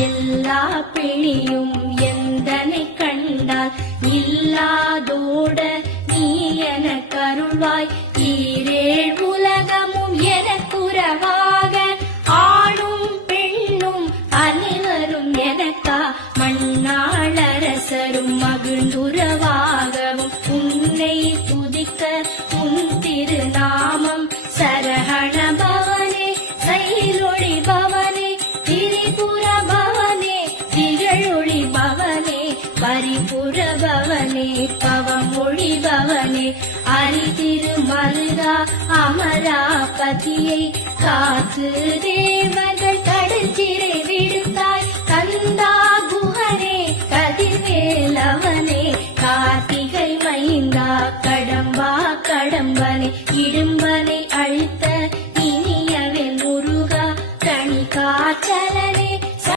எல்லா பிணியும் எந்தனை கண்டால் இல்லாதோட நீ என கருள்வாய். ஈரேழ் உலகமும் எனக்குறவாக ஆணும் பெண்ணும் அனைவரும் எனக்கா மண்ணாளரசரும் மகிழ்ந்துறவாகவும் உன்னை துதிக்க உன் திருநாமம் சரஹண பவனே சைலொளி பவனே திரிபுர பவனே திகழொளி பவனே பரிபுர பவனே பவமொழி பவனே அரிதிருமருகா அமராபதியை காத்து தேவர்கள் கடல் சிறை விடுத்தார்.